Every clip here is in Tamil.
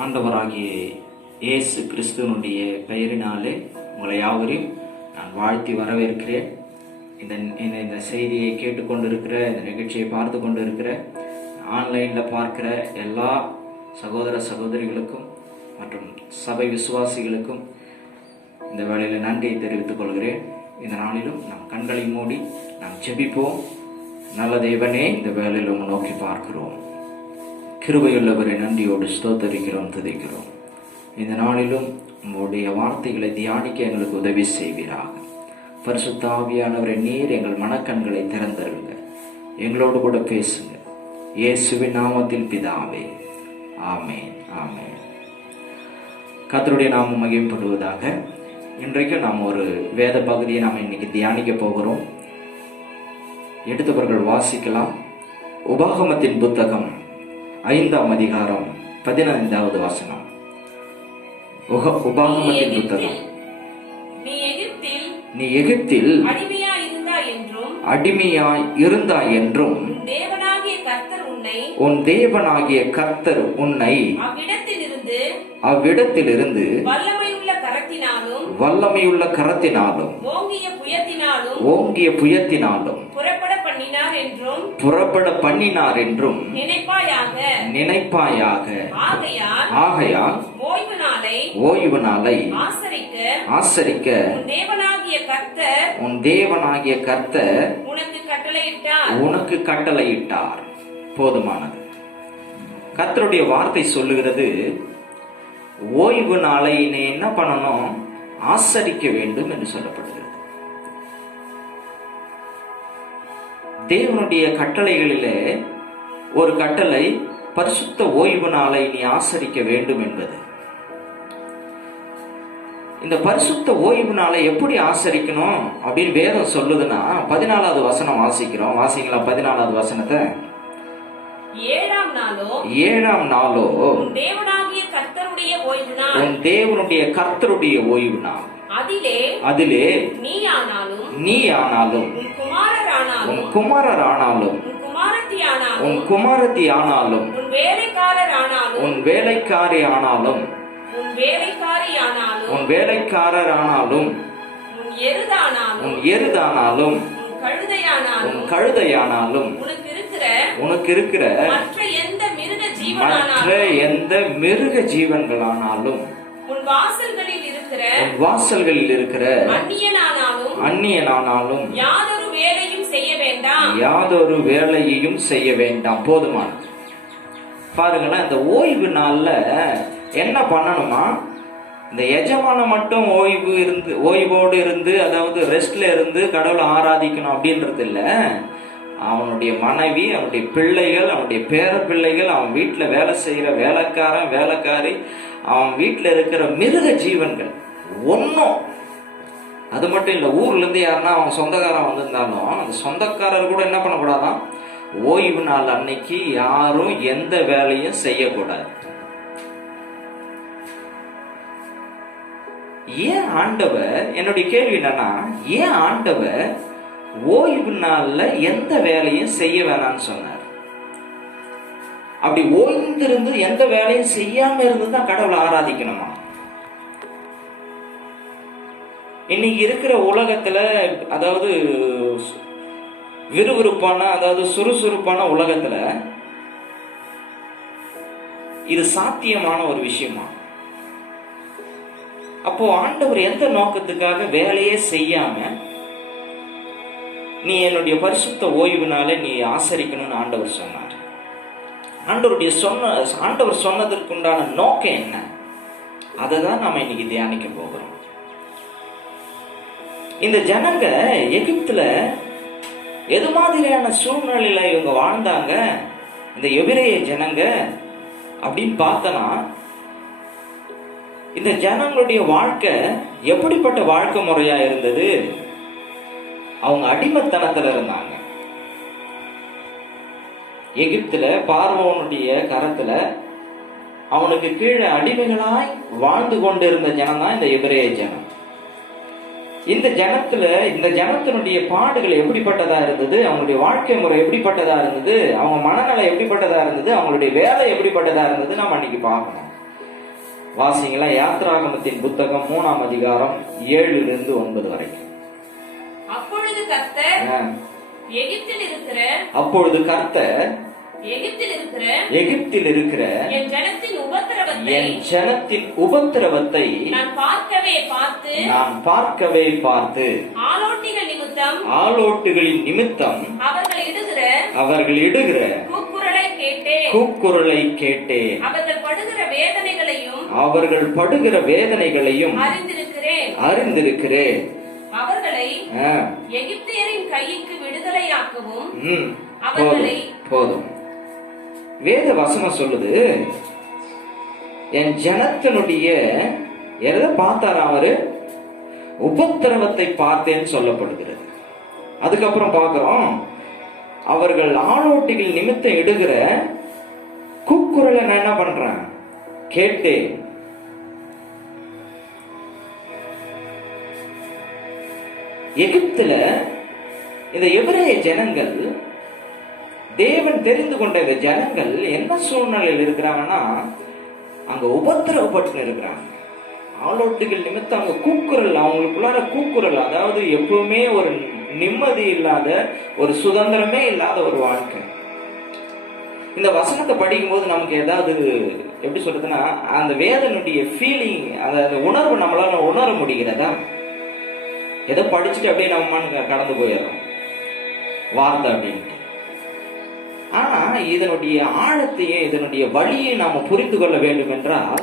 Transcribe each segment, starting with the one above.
ஆண்டவராகிய இயேசு கிறிஸ்துவனுடைய பெயரினாலே உங்களை யாவரையும் நான் வாழ்த்தி வரவேற்கிறேன். இந்த செய்தியை கேட்டுக்கொண்டிருக்கிற, இந்த நிகழ்ச்சியை பார்த்து கொண்டிருக்கிற, ஆன்லைனில் பார்க்கிற எல்லா சகோதர சகோதரிகளுக்கும் மற்றும் சபை விசுவாசிகளுக்கும் இந்த வேளையில் நன்றியை தெரிவித்துக் கொள்கிறேன். இந்த நாளிலும் நாம் கண்களை மூடி நாம் ஜெபிப்போம். நல்ல தேவனே, இந்த வேளையில் உம்மை நோக்கி பார்க்கிறோம். கிருபையுள்ளவரை நன்றியோடு ஸ்தோத்தரிக்கிறோம், துதிக்கிறோம். இந்த நாளிலும் உங்களுடைய வார்த்தைகளை தியானிக்க எங்களுக்கு உதவி செய்வீராக. பரிசுத்த ஆவியானவரை நீர் எங்கள் மனக்கண்களை திறந்தருங்க, எங்களோடு கூட பேசுங்க. இயேசுவின் நாமத்தில் பிதாவே, ஆமென், ஆமென். கர்த்தருடைய நாமம் மகிமைப்படுவதாக. இன்றைக்கு நாம் ஒரு வேத பகுதியை நாம் இன்னைக்கு தியானிக்க போகிறோம். எடுத்தவர்கள் வாசிக்கலாம். உபாகமத்தின் புத்தகம் 5ஆம் அதிகாரம் 15வது வசனம். உபாகமத்தின் புத்தகம். நீ எகிப்தில் அடிமையாய் இருந்தாய் என்றும் உன் தேவனாகிய கர்த்தர் உன்னை அவ்விடத்திலிருந்து வல்லமையுள்ள கரத்தினாலும் ஓங்கிய புயத்தினாலும் புறப்பட பண்ணினார் என்றும் நினைப்பாயாக. ஆகையால் ஓய்வு நாளை ஆசரிக்க உன் தேவனாகிய கர்த்தர் உனக்கு கட்டளையிட்டார். போதுமானது. கர்த்தருடைய வார்த்தை சொல்லுகிறது, ஓய்வு நாளை நீ என்ன பண்ணணும்? ஆசரிக்க வேண்டும் என்று சொல்லப்படுகிறது. தேவனுடைய கட்டளைகளிலே ஒரு கட்டளை பரிசுத்த ஓய்வு நாளை நீ ஆசரிக்க வேண்டும் என்பது. இந்த பரிசுத்த ஓய்வு நாளை எப்படி ஆசரிக்கணும் அப்படின்னு வேதம் சொல்லுதுன்னா, 14வது வசனம் வாசிக்கிறோம். வாசிங்களா 14வது வசனத்தை. ஏழாம் நாளோ உன் தேவனுடைய கர்த்தருடைய ஓய்வு நாள். அதிலே நீ ஆனாலும் உன் குமாரர் ஆனாலும் உன் குமாரத்தி ஆனாலும் உன் வேலைக்காரி ஆனாலும் உன் வேலைக்காரர் ஆனாலும் உன் எருதானாலும் உன் கழுதையானாலும் உனக்கு இருக்கிற மற்ற எந்த மிருக ஜீவன்களானாலும் உன் வாசல்களில் இருக்கிற அந்நியனானாலும் யாதொரு வேலையையும் செய்ய வேண்டாம். போதுமானது. பாருங்களேன், இந்த ஓய்வு நாள்ல என்ன பண்ணணுமா? இந்த எஜமான மட்டும் ஓய்வோடு இருந்து, அதாவது ரெஸ்ட்ல இருந்து கடவுளை ஆராதிக்கணும் அப்படின்றது இல்ல. அவனுடைய மனைவி, அவனுடைய பிள்ளைகள், அவனுடைய பேர பிள்ளைகள், அவன் வீட்டுல வேலை செய்யற வேலைக்காரன் வேலைக்காரி, அவன் வீட்டுல இருக்கிற மிருக ஜீவன்கள் ஒன்னும். அது மட்டும் இல்ல, ஊர்ல இருந்து யாருன்னா அவன் சொந்தக்காரன் வந்திருந்தாலும் அந்த சொந்தக்காரர் கூட என்ன பண்ணக்கூடாதான்? ஓய்வு நாள் அன்னைக்கு யாரும் எந்த வேலையும் செய்யக்கூடாது. ஏன் ஆண்டவர், என்னுடைய கேள்வி என்னன்னா, ஏன் ஆண்டவர் ஓய்வு நாள்ல எந்த வேலையும் செய்ய வேணாம்னு சொன்னார்? அப்படி ஓய்ந்திருந்து எந்த வேலையும் செய்யாம இருந்துதான் கடவுளை ஆராதிக்கணுமா? இன்னைக்கு இருக்கிற உலகத்துல, அதாவது விறுவிறுப்பான, அதாவது சுறுசுறுப்பான உலகத்துல இது சாத்தியமான ஒரு விஷயமா? அப்போ ஆண்டவர் எந்த நோக்கத்துக்காக வேலையே செய்யாம நீ என்னுடைய பரிசுத்த ஓய்வுனால நீ ஆசரிக்கணும்னு ஆண்டவர் சொன்னார்? ஆண்டவர் சொன்னதற்குண்டான நோக்கம் என்ன? அதை தான் நாம இன்னைக்கு தியானிக்க போகிறோம். இந்த ஜனங்க எகிப்துல எது மாதிரியான சூழ்நிலையில இவங்க வாழ்ந்தாங்க, இந்த எபிரேய ஜனங்க அப்படின்னு பார்த்தனா, இந்த ஜனங்களுடைய வாழ்க்கை எப்படிப்பட்ட வாழ்க்கை முறையா இருந்தது? அவங்க அடிமைத்தனத்துல இருந்தாங்க. எகிப்துல பார்வோனுடைய கரத்துல அவனுக்கு கீழே அடிமைகளாய் வாழ்ந்து கொண்டிருந்த ஜனம் தான் இந்த எபிரேய ஜனம். இந்த ஜனத்தினுடைய பாடுகள் எப்படிப்பட்டதா இருந்தது, அவங்களுடைய வாழ்க்கை முறை எப்படிப்பட்டதா இருந்தது, அவங்க மனநிலை எப்படிப்பட்டதா இருந்தது, அவங்களுடைய வேலை எப்படிப்பட்டதா இருந்தது நம்ம அன்னைக்கு பார்க்கணும். வாசிங்களா? யாத்ராகமத்தின் புத்தகம் 3ஆம் அதிகாரம் 7 9 வரைக்கும். அப்பொழுது கர்த்தர் எகிப்தில் இருக்கிற எகிப்தில் இருக்கிற என் ஜனத்தின் உபத்திரவத்தை நான் பார்க்கவே பார்த்து ஆலோட்டுகளின் நிமித்தம் அவர்கள் இடுகிற கூக்குரலை கேட்டேன். அவர்கள் படுகிற வேதனைகளையும் அறிந்திருக்கிறேன். அவர்களை எகிப்தியரின் கைக்கு விடுதலையாக்கவும் போதும். வேத வசனம் சொல்லுது, என் ஜனத்தினுடைய எதை பார்த்தார்? அவரு உபத்திரவத்தை பார்த்தேன்னு சொல்லப்படுகிறது. அதுக்கப்புறம் பார்க்கிறோம், அவர்கள் ஆளோட்டிகள் நிமித்தம் இடுகிற கூக்குரலை நான் என்ன பண்றேன்? கேட்டேன். எகிப்துல இந்த எபிரேய ஜனங்கள், தேவன் தெரிந்து கொண்ட இந்த ஜனங்கள் என்ன சூழ்நிலையில் இருக்கிறாங்கன்னா, அங்க உபத்திரவப்பட்டு இருக்கிறாங்க. ஆளோட்டுகள் நிமித்தம் அவங்க கூக்குரல், அவங்களுக்குள்ளார கூக்குரல், அதாவது எப்பவுமே ஒரு நிம்மதி இல்லாத, ஒரு சுதந்திரமே இல்லாத ஒரு வாழ்க்கை. இந்த வசனத்தை படிக்கும் போது நமக்கு ஏதாவது எப்படி சொல்றதுன்னா, அந்த வேதனுடைய ஃபீலிங், அந்த உணர்வு நம்மளால உணர முடிகிறதா? ஏதோ படிச்சுட்டு அப்படியே நம்ம கடந்து போயிடுறோம் வார்த்தை அப்படின்ட்டு. ஆனா இதனுடைய ஆழத்தையும் இதனுடைய வழியை நாம புரிந்து கொள்ள வேண்டும் என்றால்,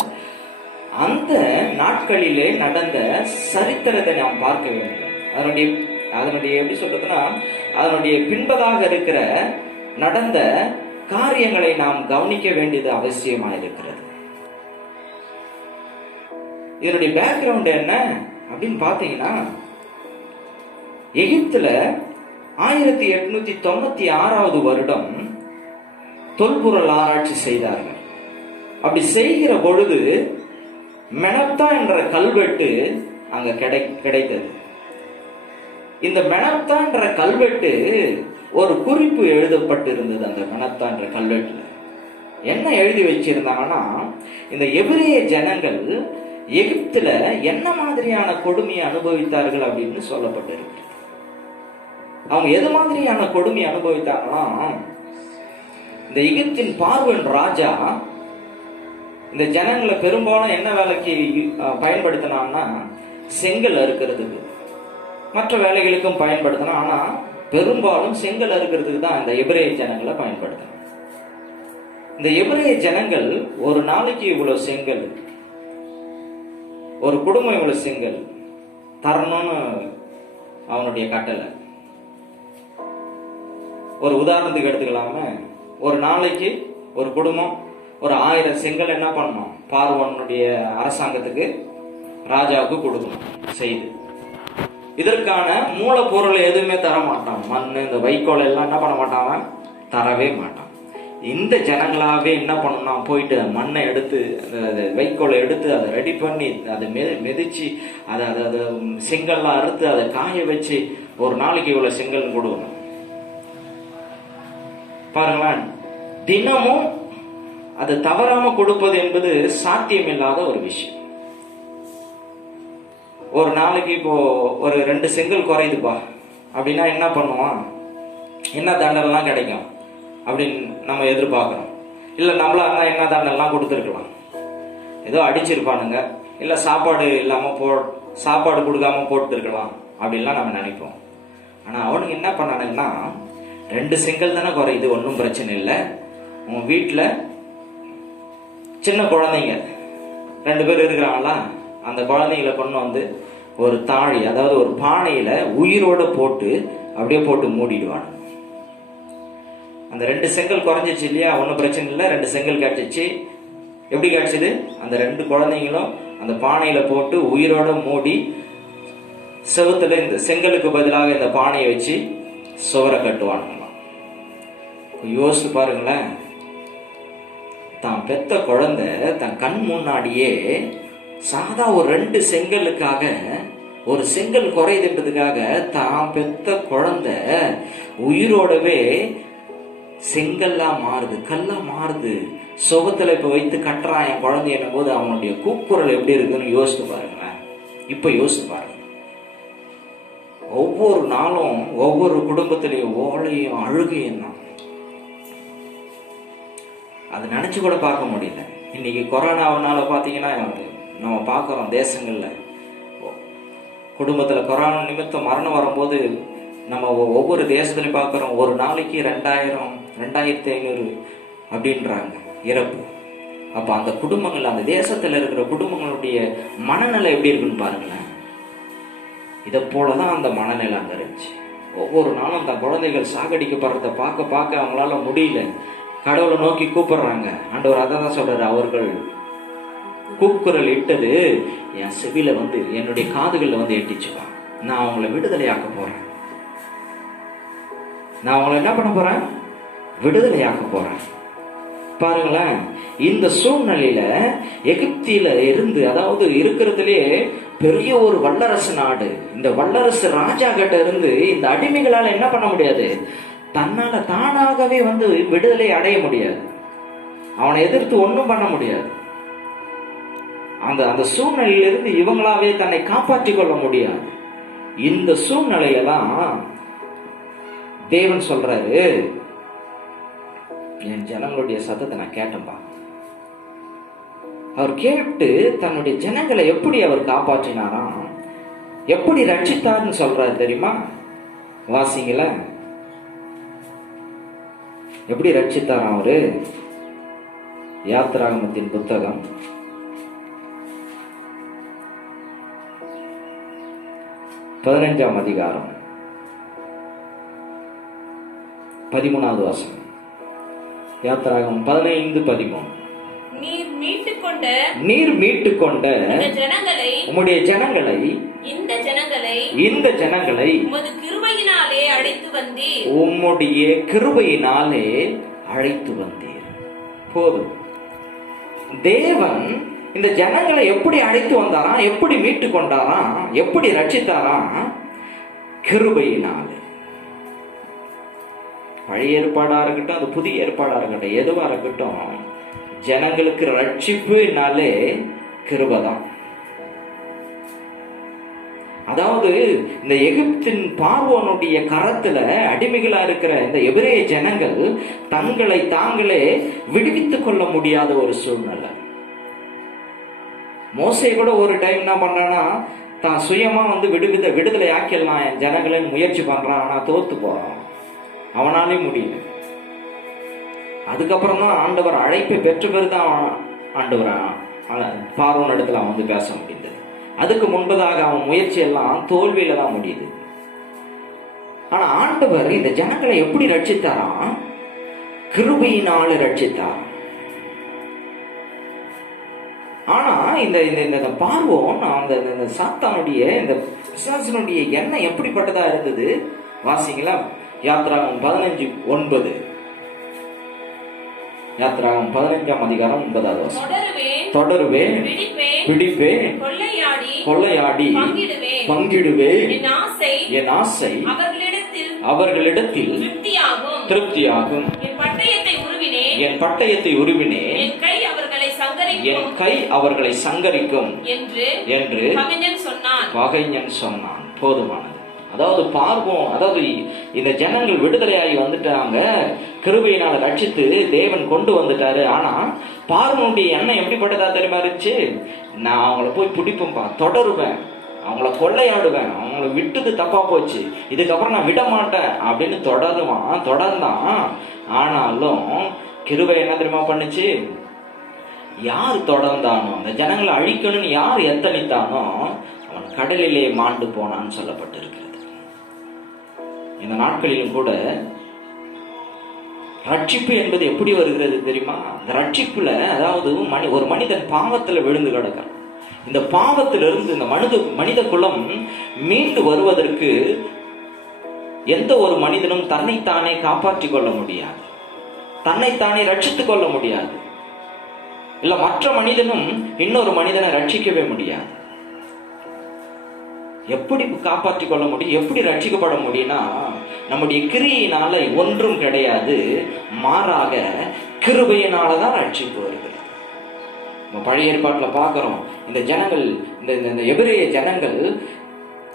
அந்த நாட்களிலே நடந்த சரித்திரத்தை நாம் பார்க்க வேண்டும். அதனுடைய எப்படி சொல்றதுன்னா, அதனுடைய பின்பதாக இருக்கிற நடந்த காரியங்களை நாம் கவனிக்க வேண்டியது அவசியமா இருக்கிறது. இதனுடைய பேக்ரவுண்ட் என்ன அப்படின்னு பாத்தீங்கன்னா, எகிப்துல 1896 வருடம் தொல்பொருள் ஆராய்ச்சி செய்தார்கள். அப்படி செய்கிற பொழுது மெனப்தா என்ற கல்வெட்டு அங்க கிடைத்தது. இந்த மெனப்தா என்ற கல்வெட்டு ஒரு குறிப்பு எழுதப்பட்டிருந்தது. அந்த மெனப்தா என்ற கல்வெட்டுல என்ன எழுதி வச்சிருந்தாங்கன்னா, இந்த எபிரேய ஜனங்கள் எகிப்துல என்ன மாதிரியான கொடுமையை அனுபவித்தார்கள் அப்படின்னு சொல்லப்பட்டிருக்கு. அவங்க எது மாதிரியான கொடுமையை அனுபவித்தாங்கன்னா, இந்த எகிப்தின் பார்வன் ராஜா இந்த ஜனங்களை பெரும்பாலும் என்ன வேலைக்கு பயன்படுத்தினான்னா, செங்கல் அறுக்கிறதுக்கு, மற்ற வேலைகளுக்கும் பயன்படுத்தினான். ஆனா பெரும்பாலும் செங்கல் அறுக்கிறதுக்கு தான் இந்த எபிரேய ஜனங்களை பயன்படுத்தினான். இந்த எபிரேய ஜனங்கள் ஒரு நாளைக்கு இவ்வளவு செங்கல், ஒரு குடும்பம் இவ்வளவு செங்கல் தரணும்னு அவனுடைய கட்டளை. ஒரு உதாரணத்துக்கு எடுத்துக்கலாம, ஒரு நாளைக்கு ஒரு குடும்பம் ஒரு 1000 செங்கல் என்ன பண்ணணும், பார்வோனுடைய அரசாங்கத்துக்கு, ராஜாவுக்கு கொடுக்கணும் செய்து. இதற்கான மூலப்பொருள் எதுவுமே தர மாட்டான். மண், இந்த வைக்கோல் எல்லாம் என்ன பண்ண மாட்டான், தரவே மாட்டான். இந்த ஜனங்களாவே என்ன பண்ணணும், போயிட்டு மண்ணை எடுத்து, அந்த வைக்கோலை எடுத்து அதை ரெடி பண்ணி அதை மிதிச்சு அதை செங்கல்லாம் அறுத்து அதை காய வச்சு ஒரு நாளைக்கு இவ்வளவு செங்கல் கொடுக்கணும். பாருங்களேன், தினமும் அது தவறாம கொடுப்பது என்பது சாத்தியமில்லாத ஒரு விஷயம். ஒரு நாளைக்கு இப்போ ஒரு 2 செங்கல் குறையுதுப்பா அப்படின்னா என்ன பண்ணுவோம், என்ன தண்டனைலாம் கிடைக்கும் அப்படின்னு நம்ம எதிர்பார்க்கிறோம். இல்ல நம்மளா இருந்தா என்ன தண்டனைலாம் கொடுத்துருக்கலாம், ஏதோ அடிச்சிருப்பானுங்க, இல்ல சாப்பாடு இல்லாம சாப்பாடு கொடுக்காம போட்டுருக்கலாம் அப்படின்லாம் நம்ம நினைப்போம். ஆனா அவனுக்கு என்ன பண்ணானுங்கன்னா, 2 செங்கல் தானே குறையுது, ஒன்றும் பிரச்சனை இல்லை. உங்க வீட்டுல சின்ன குழந்தைங்க 2 பேர் இருக்கிறாங்களா, அந்த குழந்தைங்களை கொண்டு வந்து ஒரு தாழி, அதாவது ஒரு பானையில உயிரோட போட்டு அப்படியே போட்டு மூடிடுவாங்க. அந்த 2 செங்கல் குறைஞ்சிச்சு இல்லையா, ஒன்றும் பிரச்சனை இல்லை, 2 செங்கல் கிடைச்சிச்சு. எப்படி கிடைச்சது, அந்த 2 குழந்தைங்களும் அந்த பானையில போட்டு உயிரோட மூடி செவுத்துல இந்த செங்கலுக்கு பதிலாக இந்த பானையை வச்சு சுவரை கட்டுவானுங்களாம். யோசிச்சு பாருங்களேன், தான் பெத்த குழந்தை தன் கண் முன்னாடியே சாதா ஒரு 2 செங்கலுக்காக, ஒரு செங்கல் குறையுதுன்றதுக்காக தான் பெத்த குழந்தை உயிரோடவே செங்கல்லா மாறுது, கல்லா மாறுது. சுகத்துல இப்ப வைத்து கட்டுறான் என் குழந்தை என்னும் போது அவனுடைய கூக்குரல் எப்படி இருக்குன்னு யோசித்து பாருங்களேன். இப்ப யோசித்து பாருங்க. ஒவ்வொரு நாளும் ஒவ்வொரு குடும்பத்திலையும் ஓலையும் அழுகையும் தான். அது நினைச்சு கூட பார்க்க முடியல. இன்னைக்கு கொரோனாவனால பாத்தீங்கன்னா நம்ம பார்க்கிறோம் தேசங்கள்ல குடும்பத்துல கொரோனா நிமித்தம் மரணம் வரும்போது நம்ம ஒவ்வொரு தேசத்துலையும் பார்க்கிறோம். ஒரு நாளைக்கு 2000, 2500 அப்படின்றாங்க இறப்பு. அப்ப அந்த குடும்பங்கள், அந்த தேசத்துல இருக்கிற குடும்பங்களுடைய மனநிலை எப்படி இருக்குன்னு பாருங்களேன். இதை போலதான் அந்த மனநிலை அங்க இருந்துச்சு. ஒவ்வொரு நாளும் அந்த குழந்தைகள் சாகடிக்கப்படுறத பார்க்க பார்க்க அவங்களால முடியல. கடவுளை நோக்கி கூப்பிடுறாங்க. ஆண்டவர் அதான் சொல்றாரு, அவர்கள் கூக்குரல் இட்டது என் செவில வந்து என்னுடைய காதுகள்ல வந்து எட்டிச்சுப்பா. நான் அவங்கள விடுதலையாக்க போறேன். நான் அவங்கள என்ன பண்ண போறேன்? விடுதலையாக்க போறேன். பாருங்களேன், இந்த சூழ்நிலையில எகிப்தில இருந்து, அதாவது இருக்கிறதுலே பெரிய ஒரு வல்லரசு நாடு, இந்த வல்லரசு ராஜா கிட்ட இருந்து இந்த அடிமைகளால என்ன பண்ண முடியாது? தன்னால தானாகவே வந்து விடுதலை அடைய முடியாது. அவனை எதிர்த்து ஒன்றும் பண்ண முடியாது. அந்த சூழ்நிலையிலிருந்து இவங்களாவே தன்னை காப்பாற்றிக் கொள்ள முடியாது. இந்த சூழ்நிலையெல்லாம் தேவன் சொல்றாரு, என் ஜனங்களுடைய சத்தத்தை நான் கேட்டேன்பா. அவர் கேட்டு தன்னுடைய ஜனங்களை எப்படி அவர் காப்பாற்றினாராம், எப்படி ரட்சித்தார்னு சொல்றாரு தெரியுமா? வாசிங்கள, எப்படி ரட்சித்தாராம் அவரு? யாத்திராகமத்தின் புத்தகம் 15ஆம் அதிகாரம் 13வது வசனம். யாத்திராகமம் 15:13. நீர் மீட்டுக்கொண்ட உம்முடைய ஜனங்களை இந்த ஜனங்களை உமது கிருபையினாலே அழைத்து வந்தீர். போதும். தேவன் இந்த ஜனங்களை எப்படி அழைத்து வந்தாராம், எப்படி மீட்டு கொண்டாராம், எப்படி ரட்சித்தாராம்? கிருபையினாலே. பழைய ஏற்பாடா இருக்கட்டும், அது புதிய ஏற்பாடா இருக்கட்டும், எதுவா இருக்கட்டும், ஜனங்களுக்கு ரட்சிப்புனாலே கிருபைதான். அதாவது இந்த எகிப்தின் பார்வோனுடைய கரத்துல அடிமைகளா இருக்கிற இந்த எபிரேய ஜனங்கள் தங்களை தாங்களே விடுவித்துக் கொள்ள முடியாத ஒரு சூழ்நிலை. மோசே கூட ஒரு டைம் என்ன பண்றான்னா, தான் சுயமா வந்து விடுதலை ஆக்கிடலாம் என் ஜனங்களின் முயற்சி பண்றான். ஆனா தோத்து போறான், அவனாலே முடியல. அதுக்கப்புறம் தான் ஆண்டவர் அழைப்பை பெற்ற பிறகுதான் ஆண்டவர் பார்வோன் இடத்துல அவன் வந்து பேச முடிந்தது. அதுக்கு முன்பதாக அவன் முயற்சி எல்லாம் தோல்வியில தான் முடியுது. ஆனா ஆண்டவர் இந்த ஜனங்களை எப்படி ரட்சித்தாராம்? கிருபையினால ரட்சித்தார். ஆனா இந்த பார்வோன், அந்த சாத்தானுடைய, இந்த பிசாசினுடைய எண்ணம் எப்படிப்பட்டதா இருந்தது? வாசிங்களா, யாத்திராகமம் 15:9. யாத்திராகமம் 15ஆம் அதிகாரம் 9வது வசனம். தொடருவேன், பிடிப்பேன், கொள்ளையாடி பங்கிடுவேன், என் ஆசை அவர்களிடத்தில் திருப்தியாகும், என் பட்டயத்தை உருவினேன், என் கை அவர்களை சங்கரிக்கும் என்று பகைஞன் சொன்னான். போதுமானது. அதாவது பார்வோம், அதாவது இந்த ஜனங்கள் விடுதலையாகி வந்துட்டாங்க, கிருபையினால ரட்சித்து தேவன் கொண்டு வந்துட்டாரு. ஆனா பார்வோனுடைய எண்ணம் எப்படிப்பட்டதா தெரியுமா இருந்துச்சு? நான் அவங்கள போய் பிடிப்பேன்பா, தொடருவேன், அவங்கள கொள்ளையாடுவேன், அவங்கள விட்டுது தப்பா போச்சு, இதுக்கப்புறம் நான் விட மாட்டேன் அப்படின்னு தொடர்ந்தான். ஆனாலும் கிருபை என்ன தெரியுமா பண்ணுச்சு? யார் தொடர்ந்தானோ, அந்த ஜனங்களை அழிக்கணும்னு யார் எத்தனித்தானோ அவன் கடலிலே மாண்டு போனான்னு சொல்லப்பட்டிருக்கிறது. இந்த நாட்களிலும் கூட ரட்சிப்பு என்பது எப்படி வருகிறது தெரியுமா? இந்த ரட்சிப்புல, அதாவது ஒரு மனிதன் பாவத்துல விழுந்து கிடக்கிறான். இந்த பாவத்திலிருந்து இந்த மனித குலம் மீண்டு வருவதற்கு எந்த ஒரு மனிதனும் தன்னைத்தானே காப்பாற்றிக் கொள்ள முடியாது, தன்னைத்தானே ரட்சித்துக் கொள்ள முடியாது. இல்ல மற்ற மனிதனும் இன்னொரு மனிதனை ரட்சிக்கவே முடியாது. எப்படி காப்பாற்றிக் கொள்ள முடியும், எப்படி ரட்சிக்கப்பட முடியும்னா, நம்முடைய கிரியினால ஒன்றும் கிடையாது, மாறாக கிருபையினாலதான் ரட்சிப்பு வருகிறது. பழைய ஏற்பாட்டில் பார்க்கிறோம், இந்த ஜனங்கள், இந்த எபிரேய ஜனங்கள்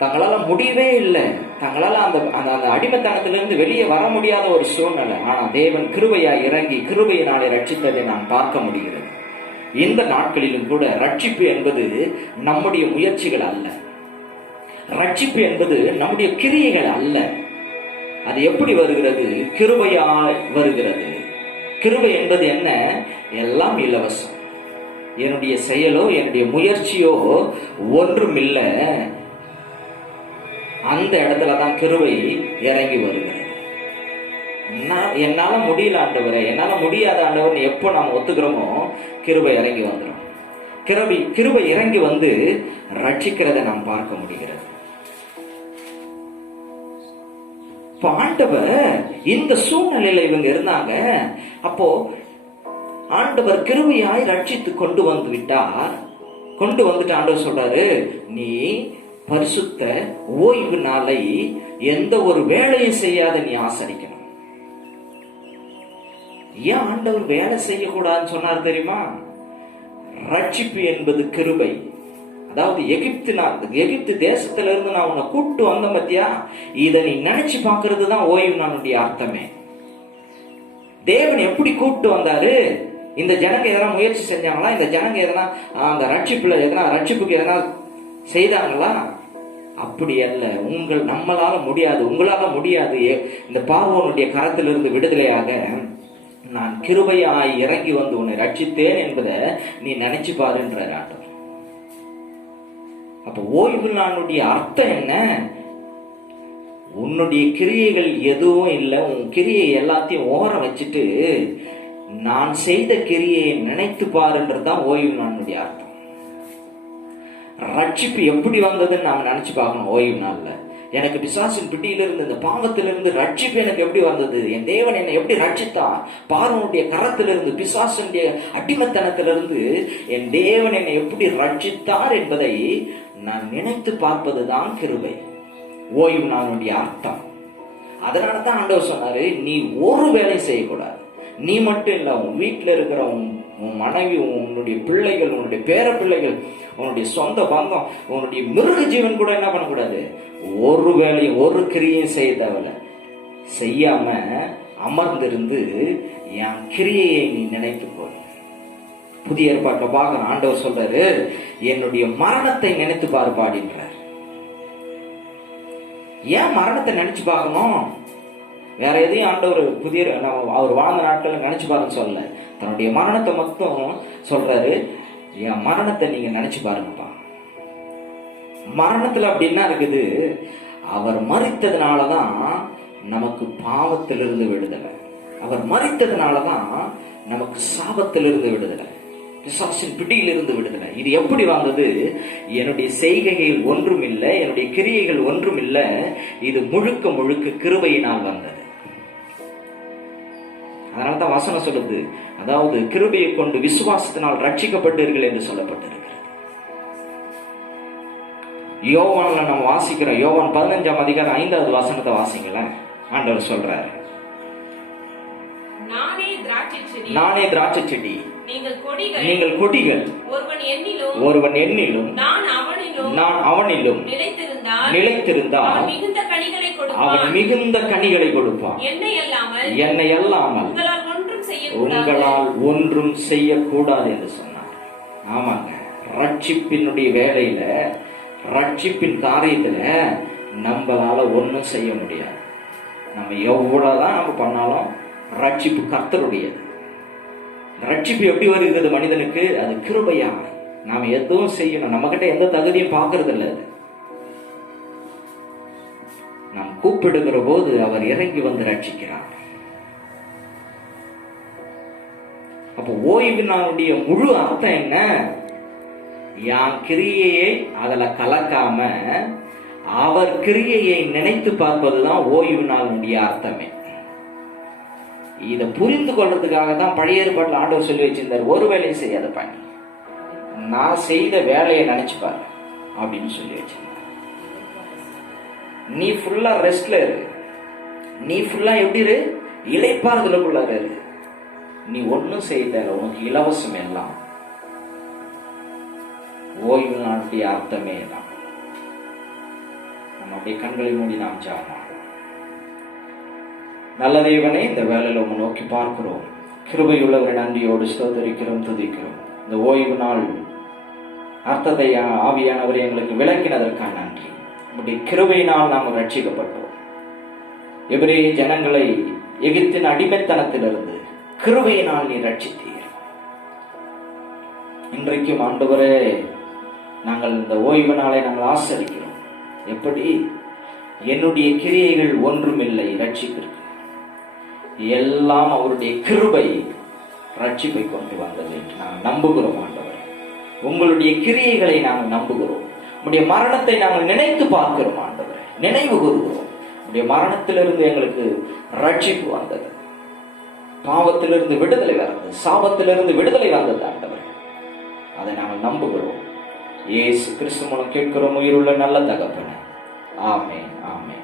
தங்களால முடியவே இல்லை, தங்களால அந்த அந்த அடிமைத்தனத்திலிருந்து வெளியே வர முடியாத ஒரு சூழ்நிலை. ஆனா தேவன் கிருபையா இறங்கி கிருபையினாலே ரட்சித்ததை நாம் பார்க்க முடிகிறது. இந்த நாட்களிலும் கூட ரட்சிப்பு என்பது நம்முடைய முயற்சிகள் அல்ல, ரட்சிப்பு என்பது நம்முடைய கிரியைகள் அல்ல. அது எப்படி வருகிறது? கிருபையாய் வருகிறது. கிருபை என்பது என்ன? எல்லாம் இலவசம். என்னுடைய செயலோ என்னுடைய முயற்சியோ ஒன்றும் இல்லை. அந்த இடத்துலதான் கிருபை இறங்கி வருகிறது. என்னால முடியல ஆண்டவரே, என்னால முடியாத ஆண்டவர் எப்போ நாம் ஒத்துக்கிறோமோ கிருபை இறங்கி வந்துடும். கிருபை இறங்கி வந்து ரட்சிக்கிறதை நாம் பார்க்க முடிகிறது. ஆண்டவர் இந்த சூழ்நிலையில இவங்க இருந்தாங்க. அப்போ ஆண்டவர் கிருபையாய் ரட்சித்து கொண்டு வந்து விட்டார். கொண்டு வந்துட்டு ஆண்டவர் சொல்றாரு, நீ பரிசுத்த ஓய்வு நாளை எந்த ஒரு வேலையும் செய்யாத நீ ஆசரிக்கணும். ஏன் ஆண்டவர் வேலை செய்யக்கூடாதுன்னு சொன்னார் தெரியுமா? ரட்சிப்பு என்பது கிருபை. அதாவது எகிப்து தேசத்துல இருந்து நான் உன்னை கூட்டு வந்த பத்தியா, இதை நீ நினைச்சு பாக்குறது தான் ஓய்வு நாளுடைய அர்த்தமே. தேவன் எப்படி கூட்டு வந்தாரு? இந்த ஜனங்க எதனா முயற்சி செஞ்சாங்களா? இந்த ஜனங்க எதனா அந்த ரட்சிப்புக்கு எதனா செய்தாங்களா? அப்படி அல்ல. நம்மளால முடியாது, உங்களால முடியாது. இந்த பார்வோனுடைய கரத்திலிருந்து விடுதலையாக நான் கிருபையாய் இறங்கி வந்து உன்னை ரட்சித்தேன் என்பதை நீ நினைச்சு பாருன்றார் ஆண்டவர். அப்ப ஓய்வு நாளுடைய அர்த்தம் என்ன? உன்னுடைய கிரியைகள் எதுவும் இல்லை, உன் கிரியை எல்லாத்தையும் ஓரம் வச்சுட்டு நான் செய்த கிரியை நினைத்து பாருன்றதுதான் ஓய்வு நாளுடைய அர்த்தம். ரட்சிப்பு எப்படி வந்ததுன்னு நாம நினைச்சு பார்க்கணும். ஓய்வு நாள்ல எனக்கு பிசாசின் பிடியிலிருந்து, இந்த பாவத்திலிருந்து ரட்சிப்பு எனக்கு எப்படி வந்தது? என் தேவன் என்னை எப்படி ரட்சித்தா? பார்வோனுடைய கரத்திலிருந்து, பிசாசனுடைய அடிமைத்தனத்திலிருந்து என் தேவன் என்னை எப்படி ரட்சித்தார் என்பதை நான் நினைத்து பார்ப்பதுதான் கிருபை, ஓய்வு நாளுடைய அர்த்தம். அதனாலதான் ஆண்டவர் சொன்னாரு, நீ ஒரு வேலை செய்யக்கூடாது. நீ மட்டும் இல்ல, உன் வீட்டுல இருக்கிற உன் மனைவி, உன்னுடைய பிள்ளைகள், உன்னுடைய பேர பிள்ளைகள், உன்னுடைய சொந்த பந்தம், உன்னுடைய மிருக ஜீவன் கூட என்ன பண்ணக்கூடாது? ஒரு வேலையும் ஒரு கிரியையும் செய்ய தேவையில்ல. செய்யாம அமர்ந்திருந்து என் கிரியையை நீ நினைத்து போ. புதிய ஏற்பாட்டில் பார்க்க ஆண்டவர் சொல்றாரு, என்னுடைய மரணத்தை நினைத்து பாருப்பாடின்றார். ஏன் மரணத்தை நினைச்சு பார்க்கணும்? வேற எதையும் ஆண்டவர் அவர் வாழ்ந்த நாட்கள் நினைச்சு பாருன்னு சொல்லல, தன்னுடைய மரணத்தை மட்டும் சொல்றாரு. என் மரணத்தை நீங்க நினைச்சு பாருங்கப்பா. மரணத்துல அப்படின்னா இருக்குது, அவர் மரித்ததுனாலதான் நமக்கு பாவத்திலிருந்து விடுதலை, அவர் மரித்ததுனாலதான் நமக்கு சாபத்திலிருந்து விடுதலை, பிசாசின் பிடியிலிருந்து விடுதலை. இது எப்படி வந்தது? என்னுடைய செய்கைகள் ஒன்றும் இல்லை, என்னுடைய கிரியைகள் ஒன்றும் இல்லை, இது முழுக்க முழுக்க கிருபையினால் வந்தது. அதனால்தான் வசனம் சொல்லுது, அதாவது கிருபையை கொண்டு விசுவாசத்தினால் ரட்சிக்கப்பட்டீர்கள் என்று சொல்லப்பட்டிருக்கிறது. யோவான்ல நம்ம வாசிக்கிறோம், யோவான் 15ஆம் அதிகாரம் 5வது வசனத்தை வாசிங்களேன். ஆண்டவர் சொல்றாரு, நானே திராட்சை செடி, நீங்கள் கொடிகள். ஒருவன் என்னிலும் நான் அவனிலும் நிலைத்திருந்தால் அவன் மிகுந்த கனிகளை கொடுப்பான். என்னை அல்லாமல் உங்களால் ஒன்றும் செய்யக்கூடாது என்று சொன்னார். ஆமாங்க, ரட்சிப்பினுடைய வேலையில, ரட்சிப்பின் காரியத்துல நம்மளால ஒன்றும் செய்ய முடியாது. நம்ம எவ்வளவுதான் நம்ம பண்ணாலும் ரட்சிப்பு கர்த்தருடையது. ரட்சிப்பு எப்படி வருகிறது மனிதனுக்கு? அது கிருபையா. நாம எதுவும் செய்யணும், நம்ம கிட்ட எந்த தகுதியும் பார்க்கறது இல்லை. நாம் கூப்பிடுகிற போது அவர் இறங்கி வந்து ரட்சிக்கிறார். அப்போ ஓய்வு நாளுடைய முழு அர்த்தம் என்ன? யான் கிரியையை அதுல கலக்காம அவர் கிரியையை நினைத்து பார்ப்பதுதான் ஓய்வு நாளுடைய அர்த்தமே. இதை புரிந்து கொள்றதுக்காக தான் பழைய ஏற்பாட்டில் ஆண்டவர் சொல்லி வச்சிருந்தார், ஒரு வேலையை செய்யாத பண்ணி நான் செய்த வேலையை நினைச்சுப்பாரு அப்படின்னு சொல்லி வச்சிருந்தார். நீ ஃபுல்லா ரெஸ்ட்ல இரு, நீ ஃபுல்லா எப்படி இரு? இளைப்பாறுதலுக்குள்ள இரு. நீ ஒன்னும் செய்த உனக்கு இலவசம் எல்லாம். ஓய்வு நாளுடைய அர்த்தமே தான். நம்முடைய கண்களை மூடி நாம் ஜெபம். நல்ல தேவனே, இந்த வேளையில உம்மை நோக்கி பார்க்கிறோம். கிருபையுள்ளவரை நன்றியோடு ஸ்தோத்திரிக்கிறோம், துதிக்கிறோம். இந்த ஓய்வு நாள் அர்த்தத்தை ஆவியானவரை எங்களுக்கு விளக்கினதற்காக நன்றி. உம்முடைய கிருபையினால் நாம் ரட்சிக்கப்பட்டோம். எபிரேய ஜனங்களை எகிப்தின் அடிமைத்தனத்திலிருந்து கிருபையினால் நீ ரட்சித்தீர். இன்றைக்கும் ஆண்டவரே, நாங்கள் இந்த ஓய்வு நாளை நாங்கள் ஆசரிக்கிறோம். எப்படி? என்னுடைய கிரியைகள் ஒன்றுமில்லை ரட்சிப்பிற்கு, எல்லாம் அவருடைய கிருபை ரட்சிப்பை கொண்டு வந்தது என்று நாங்கள் நம்புகிறோம். ஆண்டவரே, உங்களுடைய கிரியைகளை நாங்கள் நம்புகிறோம். உங்களுடைய மரணத்தை நாங்கள் நினைத்து பார்க்கிறோம். ஆண்டவரே, நினைவு கூறுகிறோம். உங்களுடைய மரணத்திலிருந்து எங்களுக்கு ரட்சிப்பு வந்தது, பாவத்திலிருந்து விடுதலை வந்தது, சாபத்திலிருந்து விடுதலை வந்தது. ஆண்டவரே, அதை நாங்கள் நம்புகிறோம். இயேசு கிறிஸ்து மூலம் கேட்கிறோம், உயிருள்ள நல்ல தகப்பனே. ஆமென், ஆமென்.